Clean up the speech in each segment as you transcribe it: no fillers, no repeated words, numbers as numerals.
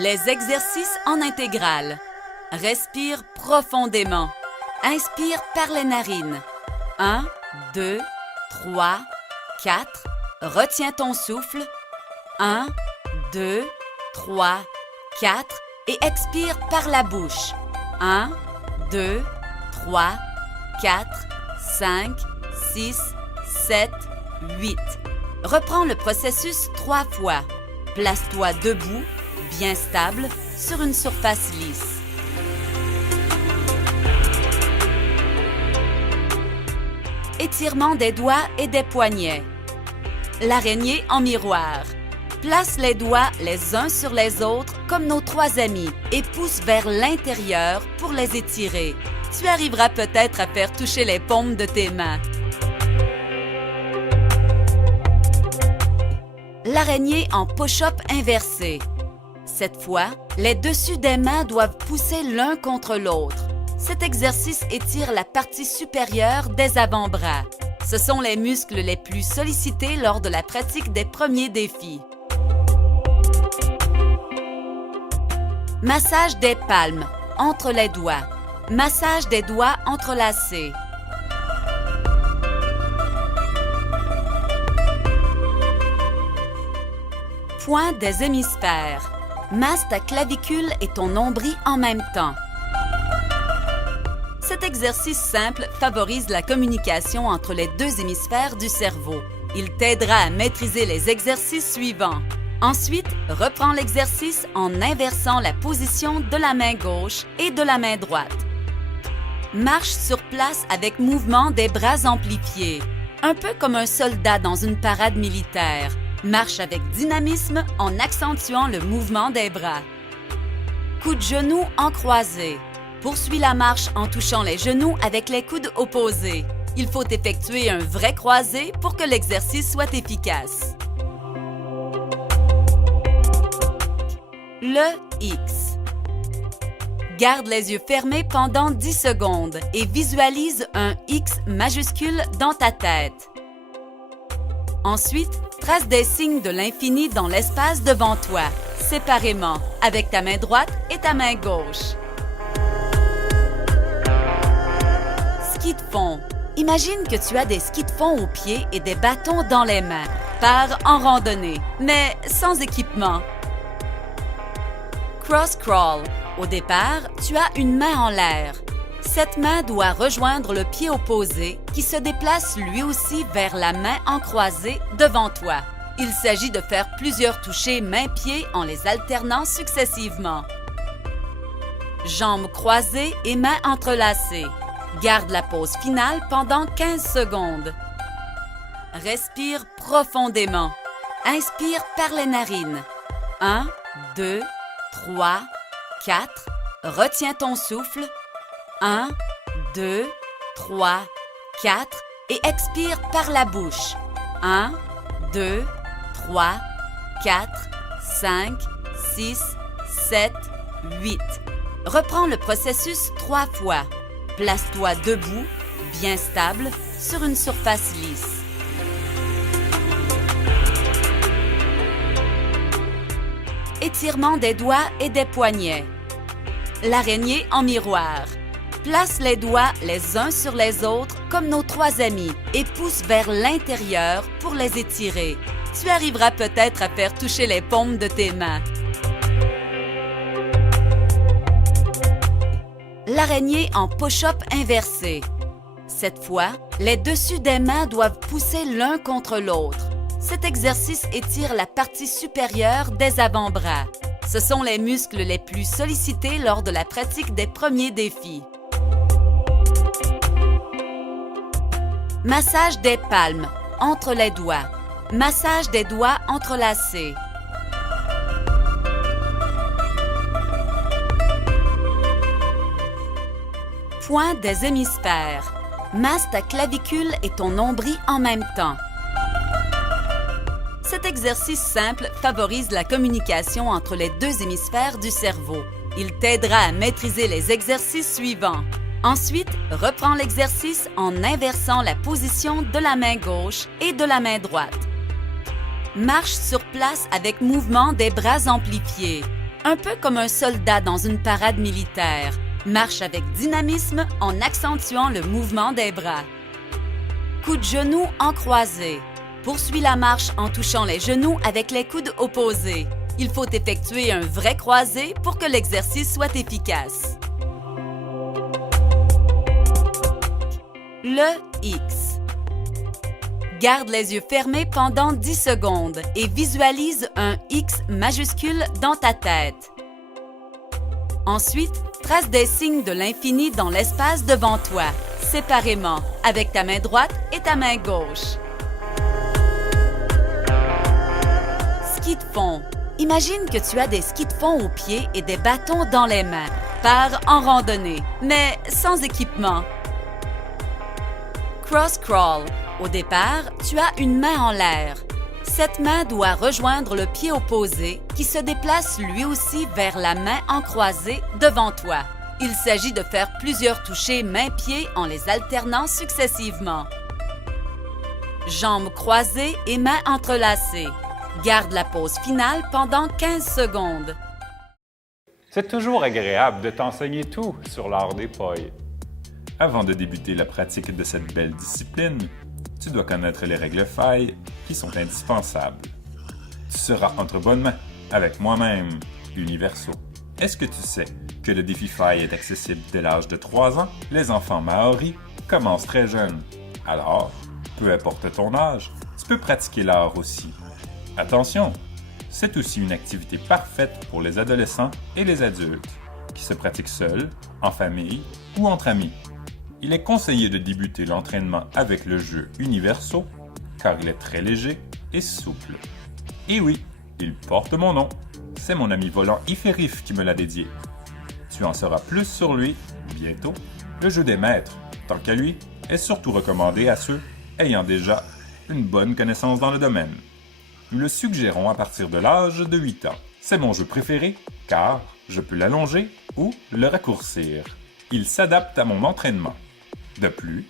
Les exercices en intégrale. Respire profondément. Inspire par les narines. 1, 2, 3, 4. Retiens ton souffle. 1, 2, 3, 4. Et expire par la bouche. 1, 2, 3, 4, 5, 6, 7, 8. Reprends le processus 3 fois. Place-toi debout, bien stable, sur une surface lisse. Étirement des doigts et des poignets. L'araignée en miroir. Place les doigts les uns sur les autres comme nos 3 amis et pousse vers l'intérieur pour les étirer. Tu arriveras peut-être à faire toucher les paumes de tes mains. L'araignée en push-up inversé. Cette fois, les dessus des mains doivent pousser l'un contre l'autre. Cet exercice étire la partie supérieure des avant-bras. Ce sont les muscles les plus sollicités lors de la pratique des premiers défis. Massage des palmes, entre les doigts. Massage des doigts entrelacés. Point des hémisphères. Masse ta clavicule et ton nombril en même temps. Cet exercice simple favorise la communication entre les 2 hémisphères du cerveau. Il t'aidera à maîtriser les exercices suivants. Ensuite, reprends l'exercice en inversant la position de la main gauche et de la main droite. Marche sur place avec mouvement des bras amplifiés, un peu comme un soldat dans une parade militaire. Marche avec dynamisme en accentuant le mouvement des bras. Coup de genou en croisé. Poursuis la marche en touchant les genoux avec les coudes opposés. Il faut effectuer un vrai croisé pour que l'exercice soit efficace. Le X. Garde les yeux fermés pendant 10 secondes et visualise un X majuscule dans ta tête. Ensuite, trace des signes de l'infini dans l'espace devant toi, séparément, avec ta main droite et ta main gauche. Ski de fond. Imagine que tu as des skis de fond aux pieds et des bâtons dans les mains. Pars en randonnée, mais sans équipement. Cross-crawl. Au départ, tu as une main en l'air. Cette main doit rejoindre le pied opposé qui se déplace lui aussi vers la main en croisée devant toi. Il s'agit de faire plusieurs touchés main-pied en les alternant successivement. Jambes croisées et mains entrelacées. Garde la pause finale pendant 15 secondes. Respire profondément. Inspire par les narines. 1, 2, 3, 4. Retiens ton souffle. 1, 2, 3, 4 et expire par la bouche. 1, 2, 3, 4, 5, 6, 7, 8. Reprends le processus 3 fois. Place-toi debout, bien stable, sur une surface lisse. Étirement des doigts et des poignets. L'araignée en miroir. Place les doigts les uns sur les autres comme nos 3 amis et pousse vers l'intérieur pour les étirer. Tu arriveras peut-être à faire toucher les paumes de tes mains. L'araignée en push-up inversé. Cette fois, les dessus des mains doivent pousser l'un contre l'autre. Cet exercice étire la partie supérieure des avant-bras. Ce sont les muscles les plus sollicités lors de la pratique des premiers défis. Massage des palmes, entre les doigts. Massage des doigts entrelacés. Point des hémisphères. Masse ta clavicule et ton nombril en même temps. Cet exercice simple favorise la communication entre les 2 hémisphères du cerveau. Il t'aidera à maîtriser les exercices suivants. Ensuite, reprends l'exercice en inversant la position de la main gauche et de la main droite. Marche sur place avec mouvement des bras amplifiés. Un peu comme un soldat dans une parade militaire. Marche avec dynamisme en accentuant le mouvement des bras. Coup de genou en croisé. Poursuis la marche en touchant les genoux avec les coudes opposés. Il faut effectuer un vrai croisé pour que l'exercice soit efficace. Le X. Garde les yeux fermés pendant 10 secondes et visualise un X majuscule dans ta tête. Ensuite, trace des signes de l'infini dans l'espace devant toi, séparément, avec ta main droite et ta main gauche. Ski de fond. Imagine que tu as des skis de fond aux pieds et des bâtons dans les mains. Pars en randonnée, mais sans équipement. Cross-crawl. Au départ, tu as une main en l'air. Cette main doit rejoindre le pied opposé qui se déplace lui aussi vers la main en croisée devant toi. Il s'agit de faire plusieurs touchés main-pied en les alternant successivement. Jambes croisées et mains entrelacées. Garde la pause finale pendant 15 secondes. C'est toujours agréable de t'enseigner tout sur l'art des poils. Avant de débuter la pratique de cette belle discipline, tu dois connaître les règles failles qui sont indispensables. Tu seras entre bonnes mains avec moi-même, Universo. Est-ce que tu sais que le défi faille est accessible dès l'âge de 3 ans? Les enfants maoris commencent très jeunes. Alors, peu importe ton âge, tu peux pratiquer l'art aussi. Attention, c'est aussi une activité parfaite pour les adolescents et les adultes, qui se pratiquent seuls, en famille ou entre amis. Il est conseillé de débuter l'entraînement avec le jeu Universo, car il est très léger et souple. Et oui, il porte mon nom. C'est mon ami volant Iferif qui me l'a dédié. Tu en sauras plus sur lui bientôt. Le jeu des maîtres, tant qu'à lui, est surtout recommandé à ceux ayant déjà une bonne connaissance dans le domaine. Nous le suggérons à partir de l'âge de 8 ans. C'est mon jeu préféré, car je peux l'allonger ou le raccourcir. Il s'adapte à mon entraînement. De plus,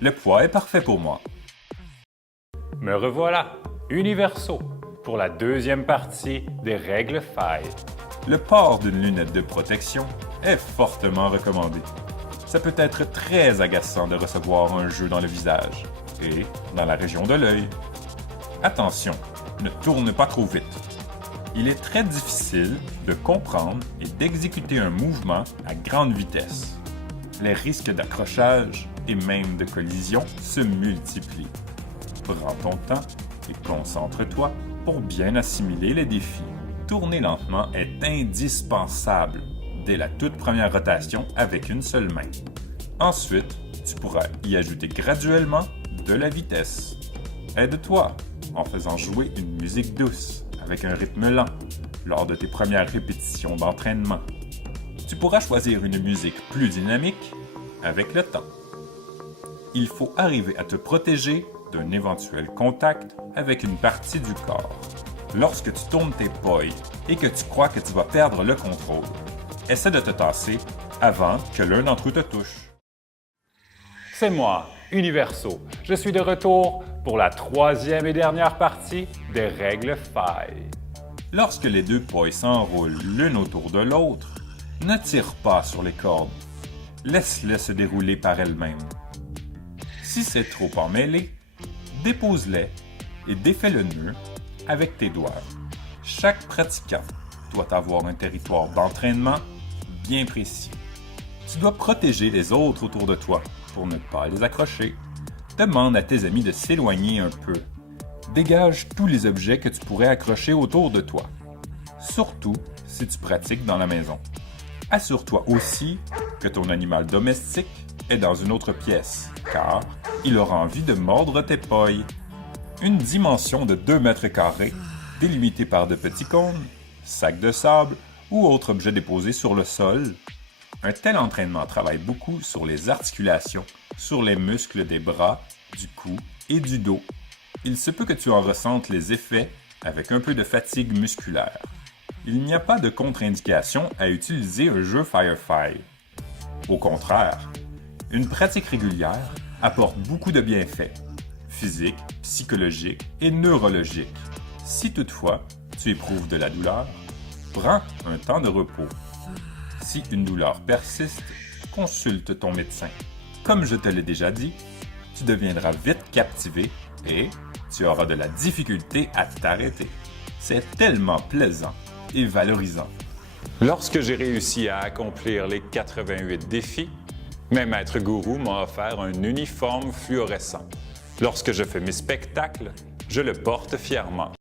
le poids est parfait pour moi. Me revoilà, Universo, pour la deuxième partie des règles failles. Le port d'une lunette de protection est fortement recommandé. Ça peut être très agaçant de recevoir un jeu dans le visage et dans la région de l'œil. Attention, ne tourne pas trop vite. Il est très difficile de comprendre et d'exécuter un mouvement à grande vitesse. Les risques d'accrochage et même de collision se multiplient. Prends ton temps et concentre-toi pour bien assimiler les défis. Tourner lentement est indispensable dès la toute première rotation avec une seule main. Ensuite, tu pourras y ajouter graduellement de la vitesse. Aide-toi en faisant jouer une musique douce avec un rythme lent lors de tes premières répétitions d'entraînement. Tu pourras choisir une musique plus dynamique avec le temps. Il faut arriver à te protéger d'un éventuel contact avec une partie du corps. Lorsque tu tournes tes poils et que tu crois que tu vas perdre le contrôle, essaie de te tasser avant que l'un d'entre eux te touche. C'est moi, Universo. Je suis de retour pour la troisième et dernière partie des règles failles. Lorsque les deux poils s'enroulent l'une autour de l'autre, ne tire pas sur les cordes. Laisse-les se dérouler par elles-mêmes. Si c'est trop emmêlé, dépose-les et défais le nœud avec tes doigts. Chaque pratiquant doit avoir un territoire d'entraînement bien précis. Tu dois protéger les autres autour de toi pour ne pas les accrocher. Demande à tes amis de s'éloigner un peu. Dégage tous les objets que tu pourrais accrocher autour de toi, surtout si tu pratiques dans la maison. Assure-toi aussi que ton animal domestique est dans une autre pièce, car il aura envie de mordre tes poils. Une dimension de 2 mètres carrés, délimitée par de petits cônes, sacs de sable ou autres objets déposés sur le sol. Un tel entraînement travaille beaucoup sur les articulations, sur les muscles des bras, du cou et du dos. Il se peut que tu en ressentes les effets avec un peu de fatigue musculaire. Il n'y a pas de contre-indication à utiliser un jeu Firefly. Au contraire, une pratique régulière apporte beaucoup de bienfaits, physiques, psychologiques et neurologiques. Si toutefois tu éprouves de la douleur, Prends un temps de repos. Si une douleur persiste, consulte ton médecin. Comme je te l'ai déjà dit, tu deviendras vite captivé et tu auras de la difficulté à t'arrêter. C'est tellement plaisant et valorisant. Lorsque j'ai réussi à accomplir les 88 défis, mes maîtres gourous m'ont offert un uniforme fluorescent. Lorsque je fais mes spectacles, je le porte fièrement.